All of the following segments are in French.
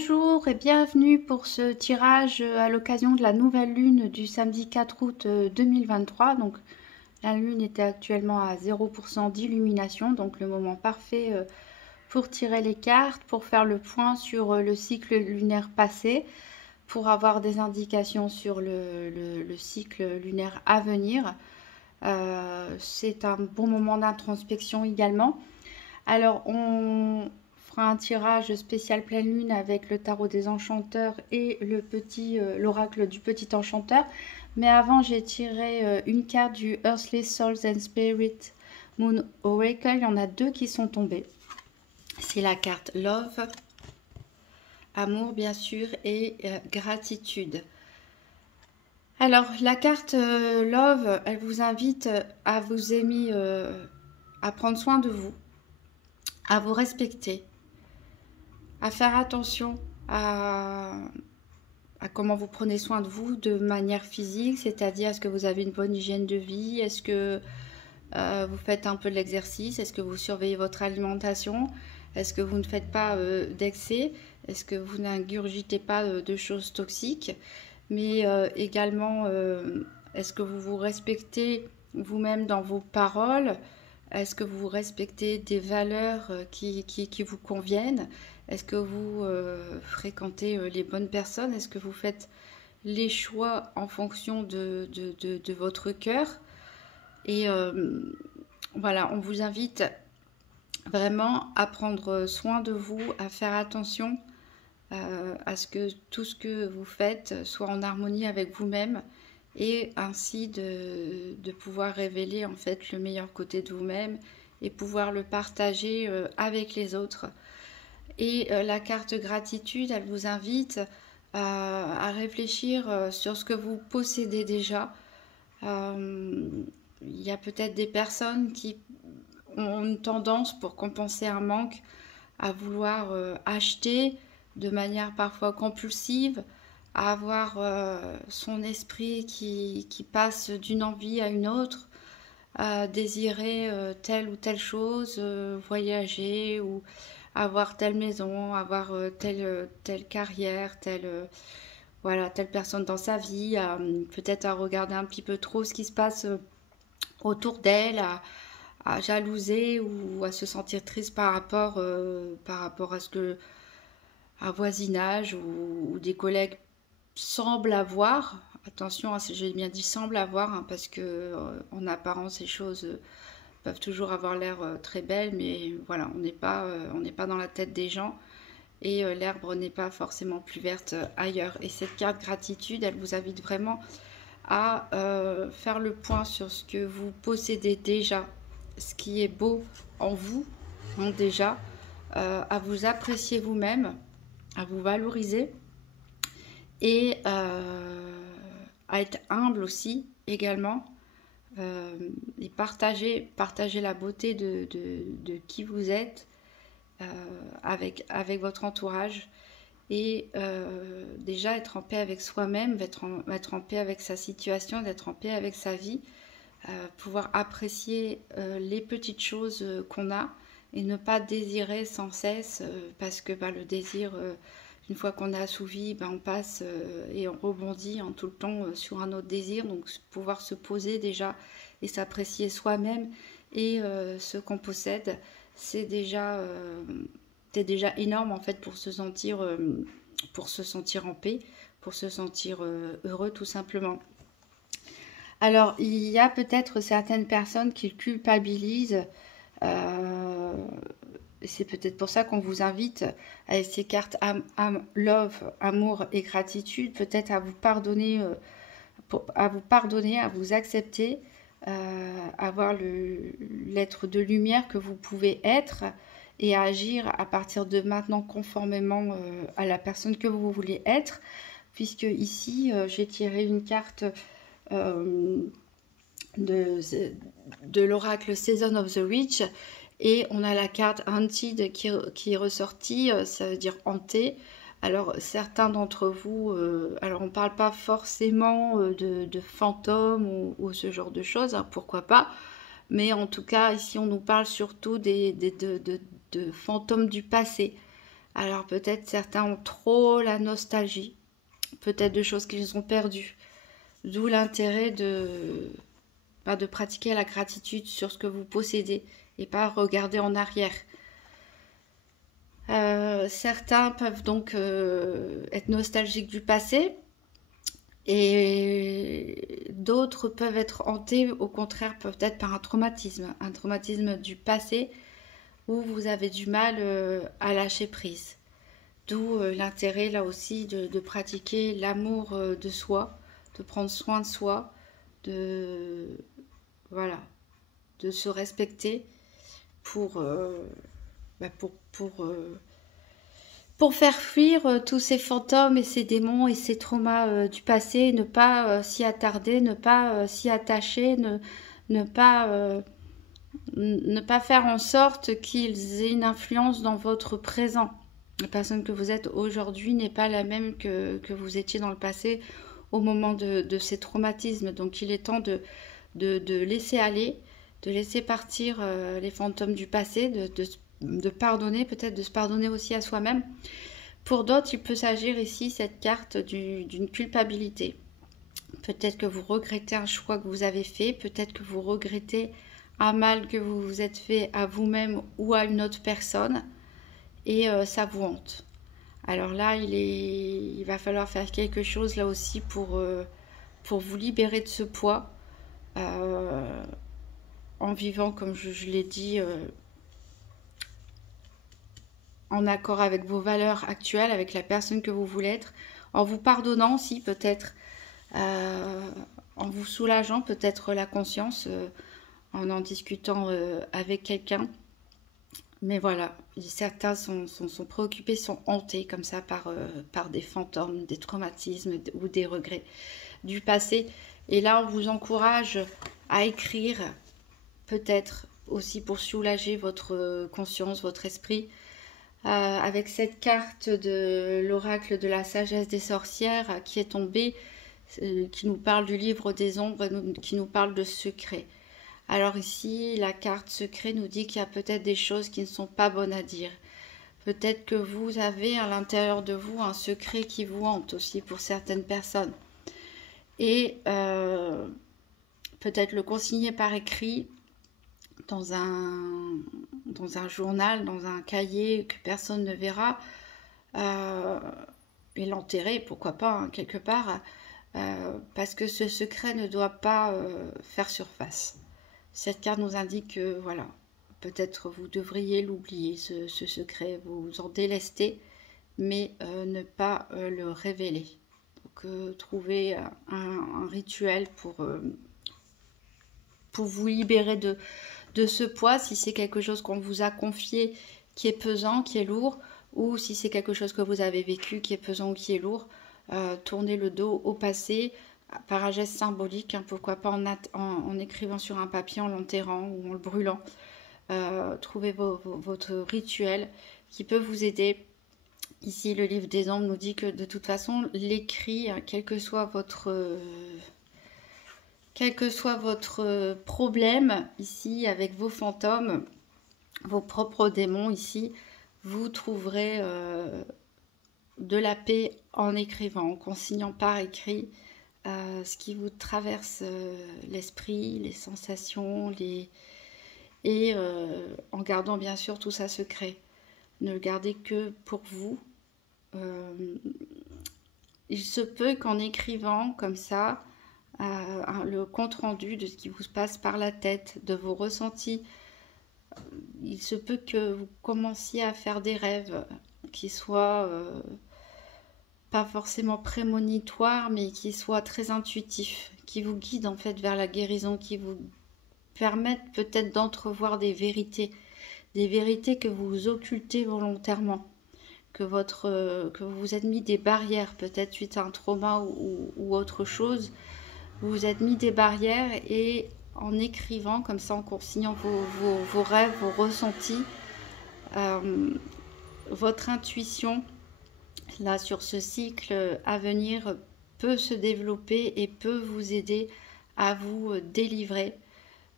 Bonjour et bienvenue pour ce tirage à l'occasion de la nouvelle lune du samedi 4 août 2023. Donc la lune était actuellement à 0% d'illumination, donc le moment parfait pour tirer les cartes, pour faire le point sur le cycle lunaire passé, pour avoir des indications sur le cycle lunaire à venir. C'est un bon moment d'introspection également. Alors, on fera un tirage spécial pleine lune avec le tarot des enchanteurs et l'oracle du petit enchanteur. Mais avant, j'ai tiré une carte du Earthly Souls and Spirit Moon Oracle. Il y en a deux qui sont tombées. C'est la carte Love, amour bien sûr, et gratitude. Alors, la carte Love, elle vous invite à vous aimer, à prendre soin de vous, à vous respecter, à faire attention à comment vous prenez soin de vous de manière physique, c'est-à-dire est-ce que vous avez une bonne hygiène de vie, est-ce que vous faites un peu de l'exercice, est-ce que vous surveillez votre alimentation, est-ce que vous ne faites pas d'excès, est-ce que vous n'ingurgitez pas de choses toxiques, mais également est-ce que vous vous respectez vous-même dans vos paroles, est-ce que vous respectez des valeurs qui vous conviennent, est-ce que vous fréquentez les bonnes personnes, est-ce que vous faites les choix en fonction de votre cœur. Et voilà, on vous invite vraiment à prendre soin de vous, à faire attention à ce que tout ce que vous faites soit en harmonie avec vous-même et ainsi de pouvoir révéler en fait le meilleur côté de vous-même et pouvoir le partager avec les autres. Et la carte gratitude, elle vous invite à réfléchir sur ce que vous possédez déjà. Il y a peut-être des personnes qui ont une tendance pour compenser un manque à vouloir acheter de manière parfois compulsive, à avoir son esprit qui passe d'une envie à une autre, à désirer telle ou telle chose, voyager ou avoir telle maison, avoir telle carrière, voilà, telle personne dans sa vie, peut-être à regarder un petit peu trop ce qui se passe autour d'elle, à jalouser ou à se sentir triste par rapport à ce que un voisinage ou des collègues semblent avoir. Attention, j'ai bien dit semble avoir, hein, parce que en apparence, les choses peuvent toujours avoir l'air très belles, mais voilà, on n'est pas dans la tête des gens et l'herbe n'est pas forcément plus verte ailleurs. Et cette carte gratitude, elle vous invite vraiment à faire le point sur ce que vous possédez déjà, ce qui est beau en vous, hein, déjà, à vous apprécier vous-même, à vous valoriser et à être humble aussi également, et partager la beauté de qui vous êtes avec votre entourage et déjà être en paix avec soi-même, être en paix avec sa situation, d'être en paix avec sa vie, pouvoir apprécier les petites choses qu'on a et ne pas désirer sans cesse parce que le désir, une fois qu'on a assouvi, on passe et on rebondit en tout le temps sur un autre désir. Donc pouvoir se poser déjà et s'apprécier soi-même et ce qu'on possède, c'est déjà énorme en fait pour se sentir en paix, pour se sentir heureux tout simplement. Alors, il y a peut-être certaines personnes qui culpabilisent. C'est peut-être pour ça qu'on vous invite avec ces cartes love, amour et gratitude, peut-être à vous pardonner, à vous accepter, à voir l'être de lumière que vous pouvez être et à agir à partir de maintenant conformément à la personne que vous voulez être, puisque ici j'ai tiré une carte de l'oracle Season of the Witch et on a la carte Haunted qui est ressortie, ça veut dire hanté. Alors certains d'entre vous, alors on ne parle pas forcément de fantômes ou ce genre de choses, hein, pourquoi pas, mais en tout cas ici on nous parle surtout de fantômes du passé. Alors peut-être certains ont trop la nostalgie, peut-être de choses qu'ils ont perdues. D'où l'intérêt de pratiquer la gratitude sur ce que vous possédez et pas regarder en arrière. Certains peuvent donc être nostalgiques du passé et d'autres peuvent être hantés au contraire peut-être par un traumatisme du passé où vous avez du mal à lâcher prise. D'où l'intérêt là aussi de pratiquer l'amour de soi, de prendre soin de soi, de voilà, de se respecter pour pour faire fuir tous ces fantômes et ces démons et ces traumas du passé, ne pas s'y attarder, ne pas s'y attacher, ne pas ne pas faire en sorte qu'ils aient une influence dans votre présent. La personne que vous êtes aujourd'hui n'est pas la même que vous étiez dans le passé au moment de ces traumatismes. Donc il est temps de laisser aller, de laisser partir les fantômes du passé, de pardonner, peut-être de se pardonner aussi à soi-même. Pour d'autres, il peut s'agir ici, cette carte, d'une culpabilité. Peut-être que vous regrettez un choix que vous avez fait, peut-être que vous regrettez un mal que vous vous êtes fait à vous-même ou à une autre personne, et ça vous hante. Alors là, il va falloir faire quelque chose là aussi pour vous libérer de ce poids, en vivant, comme je l'ai dit, en accord avec vos valeurs actuelles, avec la personne que vous voulez être, en vous pardonnant aussi peut-être, en vous soulageant peut-être la conscience, en discutant avec quelqu'un. Mais voilà, certains sont préoccupés, sont hantés comme ça par des fantômes, des traumatismes ou des regrets du passé. Et là, on vous encourage à écrire, peut-être aussi pour soulager votre conscience, votre esprit, avec cette carte de l'oracle de la sagesse des sorcières qui est tombée, qui nous parle du livre des ombres, qui nous parle de secrets. Alors ici, la carte secret nous dit qu'il y a peut-être des choses qui ne sont pas bonnes à dire. Peut-être que vous avez à l'intérieur de vous un secret qui vous hante aussi pour certaines personnes. Et peut-être le consigner par écrit dans un journal, dans un cahier que personne ne verra, et l'enterrer, pourquoi pas, hein, quelque part, parce que ce secret ne doit pas faire surface. Cette carte nous indique que, voilà, peut-être vous devriez l'oublier, ce secret, vous en délester, mais ne pas le révéler. Donc, trouvez un rituel pour vous libérer de ce poids, si c'est quelque chose qu'on vous a confié qui est pesant, qui est lourd, ou si c'est quelque chose que vous avez vécu qui est pesant ou qui est lourd, tournez le dos au passé, par un geste symbolique, hein, pourquoi pas en écrivant sur un papier, en l'enterrant ou en le brûlant. Trouvez votre rituel qui peut vous aider. Ici, le livre des ombres nous dit que de toute façon, l'écrit, hein, quel que soit votre problème ici avec vos fantômes, vos propres démons ici, vous trouverez de la paix en écrivant, en consignant par écrit ce qui vous traverse l'esprit, les sensations, et en gardant bien sûr tout ça secret. Ne le gardez que pour vous. Il se peut qu'en écrivant comme ça, le compte-rendu de ce qui vous passe par la tête, de vos ressentis, il se peut que vous commenciez à faire des rêves qui soient pas forcément prémonitoires, mais qui soient très intuitifs, qui vous guident en fait vers la guérison, qui vous permettent peut-être d'entrevoir des vérités que vous occultez volontairement, que vous vous êtes mis des barrières, peut-être suite à un trauma ou autre chose, vous vous êtes mis des barrières, et en écrivant comme ça, en consignant vos rêves, vos ressentis, votre intuition là sur ce cycle à venir peut se développer et peut vous aider à vous délivrer,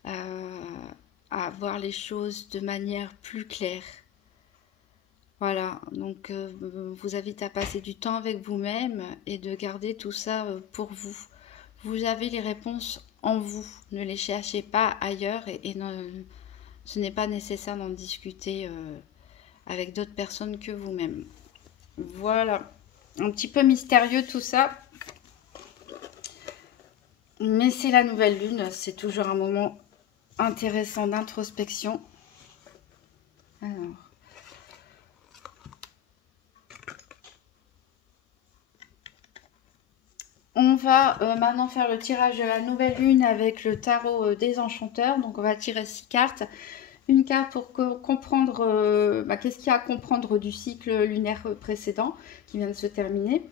à voir les choses de manière plus claire, Voilà, donc vous invite à passer du temps avec vous-même et de garder tout ça pour vous. Vous avez les réponses en vous, ne les cherchez pas ailleurs et ce n'est pas nécessaire d'en discuter avec d'autres personnes que vous-même. Voilà, un petit peu mystérieux tout ça, mais c'est la nouvelle lune, c'est toujours un moment intéressant d'introspection. Alors, on va maintenant faire le tirage de la nouvelle lune avec le tarot des enchanteurs. Donc on va tirer 6 cartes. Une carte pour comprendre qu'est-ce qu'il y a à comprendre du cycle lunaire précédent qui vient de se terminer.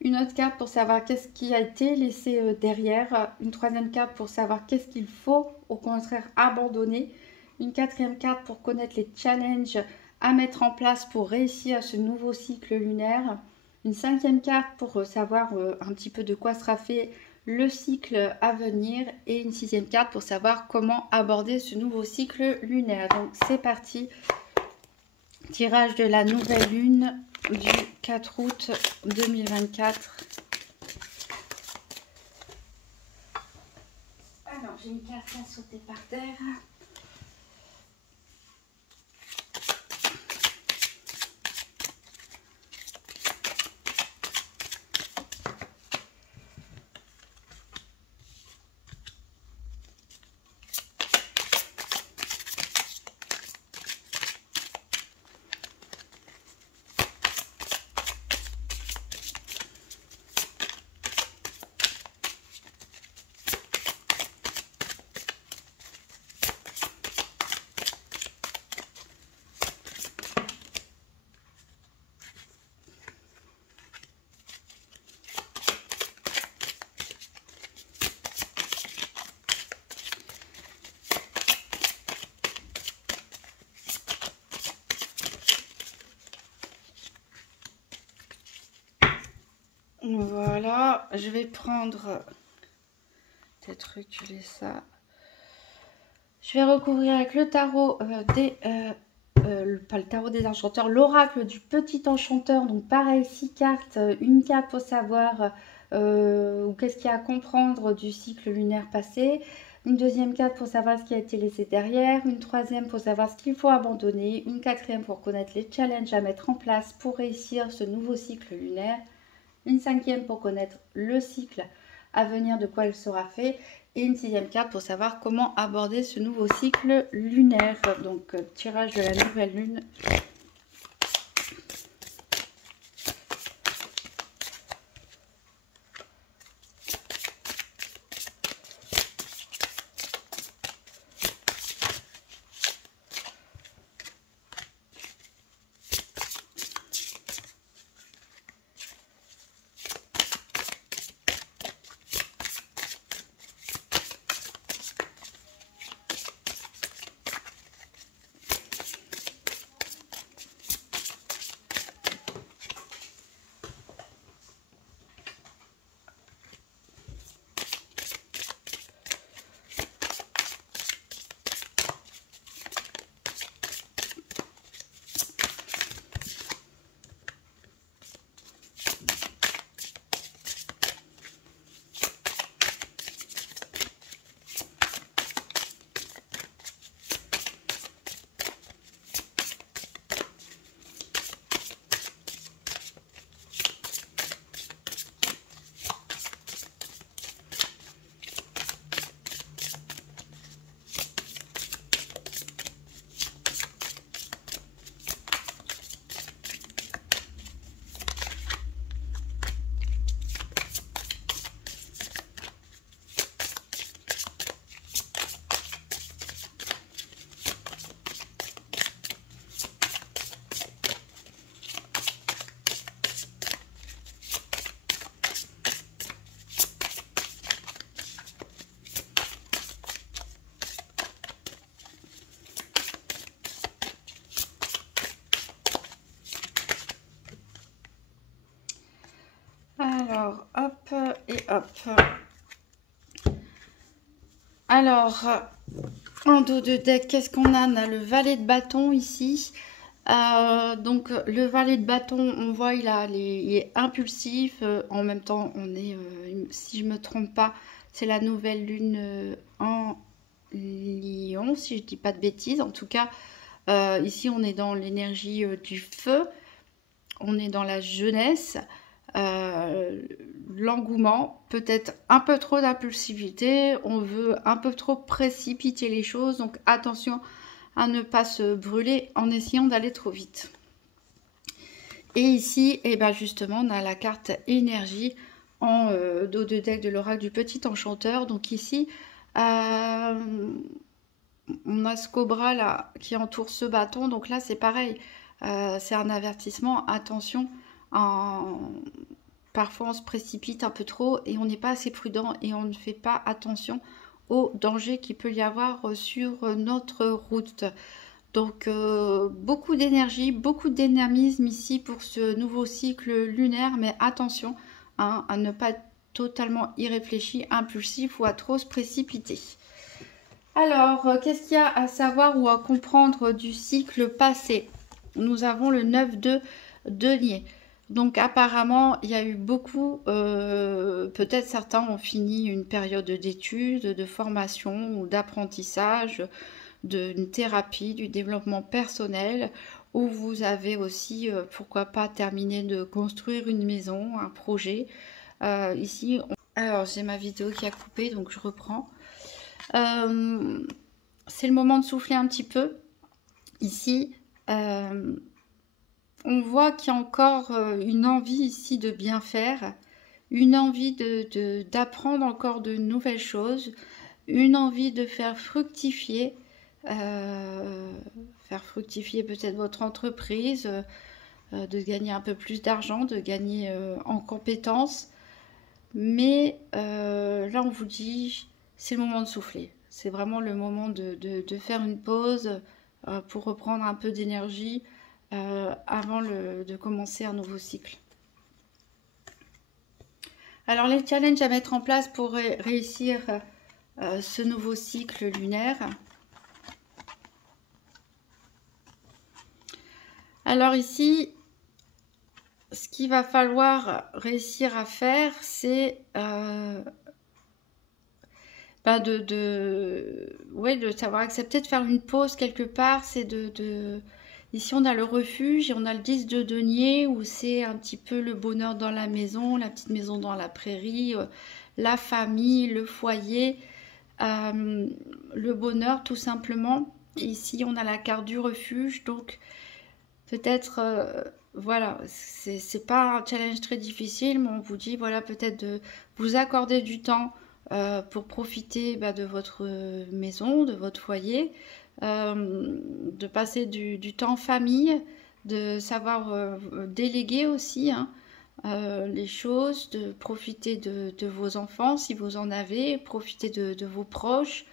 Une autre carte pour savoir qu'est-ce qui a été laissé derrière. Une troisième carte pour savoir qu'est-ce qu'il faut au contraire abandonner. Une quatrième carte pour connaître les challenges à mettre en place pour réussir ce nouveau cycle lunaire. Une cinquième carte pour savoir un petit peu de quoi sera fait le cycle à venir. Et une sixième carte pour savoir comment aborder ce nouveau cycle lunaire. Donc c'est parti. Tirage de la nouvelle lune du 4 août 2024. Alors j'ai une carte à sauter par terre. Voilà, je vais prendre, peut-être reculer ça. Je vais recouvrir avec le tarot pas le tarot des enchanteurs, l'oracle du petit enchanteur. Donc pareil, 6 cartes, une carte pour savoir qu'est-ce qu'il y a à comprendre du cycle lunaire passé. Une deuxième carte pour savoir ce qui a été laissé derrière. Une troisième pour savoir ce qu'il faut abandonner. Une quatrième pour connaître les challenges à mettre en place pour réussir ce nouveau cycle lunaire. Une cinquième pour connaître le cycle à venir, de quoi il sera fait. Et une sixième carte pour savoir comment aborder ce nouveau cycle lunaire. Donc, tirage de la nouvelle lune. Alors, hop et hop. Alors, en dos de deck, qu'est-ce qu'on a? On a le valet de bâton ici. Donc le valet de bâton, on voit il est impulsif. En même temps, on est, si je me trompe pas, c'est la nouvelle lune en Lion, si je dis pas de bêtises. En tout cas, ici on est dans l'énergie du feu, on est dans la jeunesse, l'engouement, peut-être un peu trop d'impulsivité, on veut un peu trop précipiter les choses, donc attention à ne pas se brûler en essayant d'aller trop vite. Et ici, et ben justement, on a la carte énergie en dos de deck de l'oracle du petit enchanteur. Donc ici, on a ce cobra là qui entoure ce bâton. Donc là, c'est pareil. C'est un avertissement. Attention, parfois on se précipite un peu trop et on n'est pas assez prudent et on ne fait pas attention au danger qu'il peut y avoir sur notre route. Donc beaucoup d'énergie, beaucoup de dynamisme ici pour ce nouveau cycle lunaire, mais attention hein, à ne pas être totalement irréfléchi, impulsif ou à trop se précipiter. Alors, qu'est-ce qu'il y a à savoir ou à comprendre du cycle passé? Nous avons le 9 de denier. Donc apparemment, il y a eu beaucoup, peut-être certains ont fini une période d'études, de formation ou d'apprentissage, d'une thérapie, du développement personnel, où vous avez aussi, pourquoi pas, terminé de construire une maison, un projet. Ici, alors j'ai ma vidéo qui a coupé, donc je reprends. C'est le moment de souffler un petit peu. Ici, on voit qu'il y a encore une envie ici de bien faire, une envie d'apprendre encore de nouvelles choses, une envie de faire fructifier peut-être votre entreprise, de gagner un peu plus d'argent, de gagner en compétences. Mais là, on vous dit, c'est le moment de souffler. C'est vraiment le moment de faire une pause pour reprendre un peu d'énergie avant de commencer un nouveau cycle. Alors, les challenges à mettre en place pour réussir ce nouveau cycle lunaire. Alors ici, ce qu'il va falloir réussir à faire, c'est de savoir accepter de faire une pause quelque part. C'est ici, on a le refuge et on a le 10 de denier où c'est un petit peu le bonheur dans la maison, la petite maison dans la prairie, la famille, le foyer, le bonheur tout simplement. Et ici, on a la carte du refuge, donc peut-être, voilà, c'est pas un challenge très difficile, mais on vous dit, voilà, peut-être de vous accorder du temps pour profiter de votre maison, de votre foyer, de passer du temps en famille, de savoir déléguer aussi hein, les choses, de profiter de vos enfants si vous en avez, profiter de vos proches,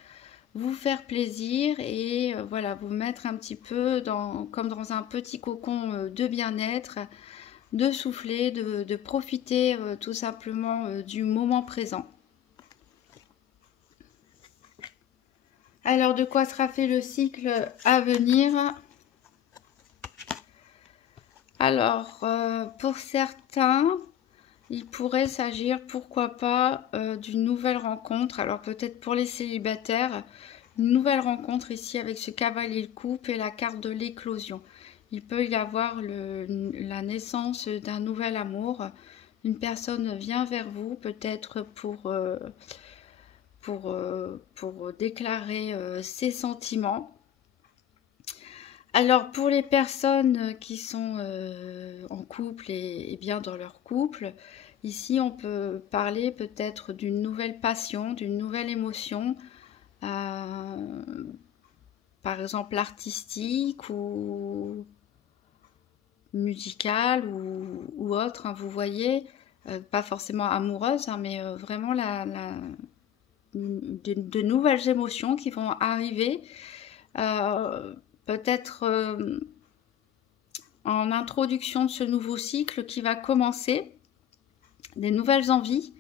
vous faire plaisir et voilà, vous mettre un petit peu comme dans un petit cocon de bien-être, de souffler, de profiter tout simplement du moment présent. Alors, de quoi sera fait le cycle à venir? Alors, pour certains, il pourrait s'agir, pourquoi pas, d'une nouvelle rencontre. Alors, peut-être pour les célibataires, une nouvelle rencontre ici avec ce cavalier de coupe et la carte de l'éclosion. Il peut y avoir la naissance d'un nouvel amour. Une personne vient vers vous, peut-être pour déclarer ses sentiments. Alors pour les personnes qui sont en couple et bien dans leur couple, ici on peut parler peut-être d'une nouvelle passion, d'une nouvelle émotion, par exemple artistique ou musicale ou autre, hein, vous voyez, pas forcément amoureuse, hein, mais vraiment de nouvelles émotions qui vont arriver, peut-être en introduction de ce nouveau cycle qui va commencer, des nouvelles envies.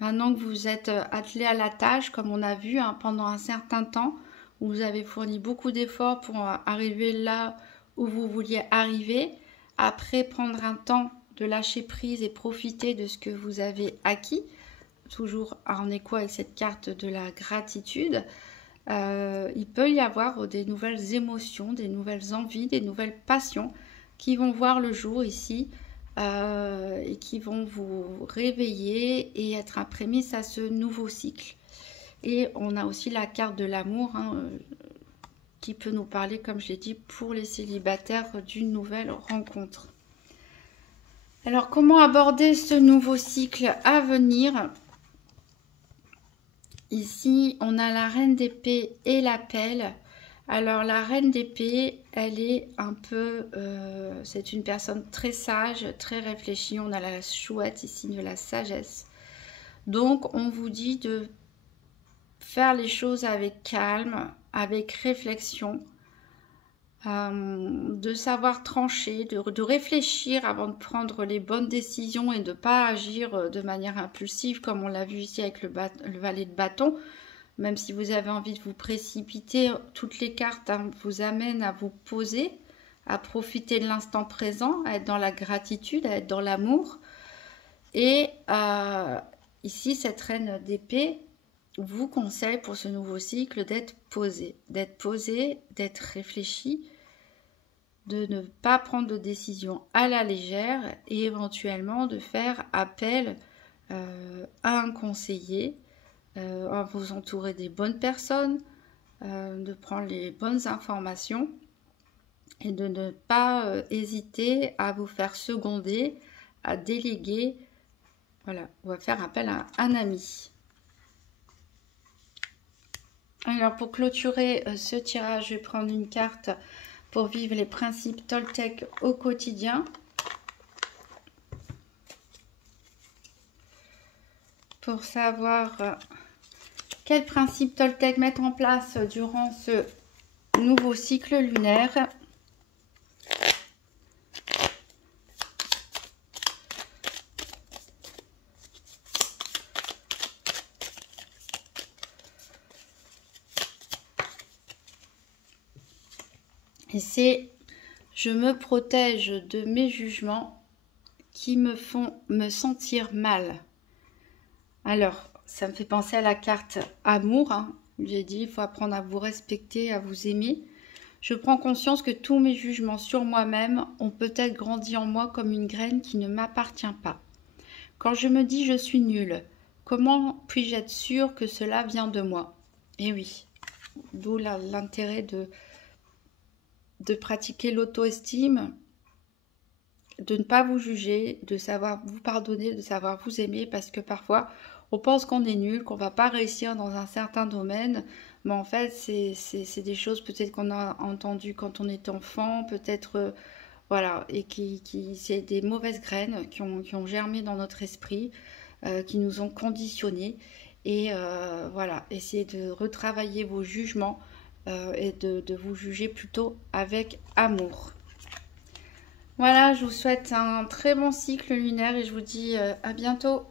Maintenant que vous êtes attelé à la tâche, comme on a vu hein, pendant un certain temps, où vous avez fourni beaucoup d'efforts pour arriver là où vous vouliez arriver, après prendre un temps de lâcher prise et profiter de ce que vous avez acquis, toujours en écho avec cette carte de la gratitude. Il peut y avoir des nouvelles émotions, des nouvelles envies, des nouvelles passions qui vont voir le jour ici et qui vont vous réveiller et être un prémisse à ce nouveau cycle. Et on a aussi la carte de l'amour qui peut nous parler, comme je l'ai dit, pour les célibataires d'une nouvelle rencontre. Alors, comment aborder ce nouveau cycle à venir? Ici, on a la reine d'épée et la pelle. Alors, la reine d'épée, elle est un peu... c'est une personne très sage, très réfléchie. On a la chouette ici de la sagesse. Donc, on vous dit de faire les choses avec calme, avec réflexion, de savoir trancher, de réfléchir avant de prendre les bonnes décisions et de ne pas agir de manière impulsive comme on l'a vu ici avec le valet de bâton. Même si vous avez envie de vous précipiter, toutes les cartes vous amènent à vous poser, à profiter de l'instant présent, à être dans la gratitude, à être dans l'amour. Et ici, cette reine d'épée vous conseille pour ce nouveau cycle d'être posé, d'être réfléchi, de ne pas prendre de décision à la légère et éventuellement de faire appel à un conseiller, à vous entourer des bonnes personnes, de prendre les bonnes informations et de ne pas hésiter à vous faire seconder, à déléguer, voilà, ou à faire appel à un ami. Alors pour clôturer ce tirage, je vais prendre une carte pour vivre les principes Toltec au quotidien. Pour savoir quels principes Toltec mettre en place durant ce nouveau cycle lunaire. Et c'est « Je me protège de mes jugements qui me font me sentir mal ». Alors, ça me fait penser à la carte amour. J'ai dit, il faut apprendre à vous respecter, à vous aimer. Je prends conscience que tous mes jugements sur moi-même ont peut-être grandi en moi comme une graine qui ne m'appartient pas. Quand je me dis je suis nulle, comment puis-je être sûre que cela vient de moi? Eh oui, d'où l'intérêt de pratiquer l'auto-estime, de ne pas vous juger, de savoir vous pardonner, de savoir vous aimer, parce que parfois on pense qu'on est nul, qu'on va pas réussir dans un certain domaine, mais en fait c'est des choses peut-être qu'on a entendues quand on était enfant, peut-être voilà, et c'est des mauvaises graines qui ont germé dans notre esprit, qui nous ont conditionnés, et voilà, essayez de retravailler vos jugements et de vous juger plutôt avec amour. Voilà, je vous souhaite un très bon cycle lunaire et je vous dis à bientôt.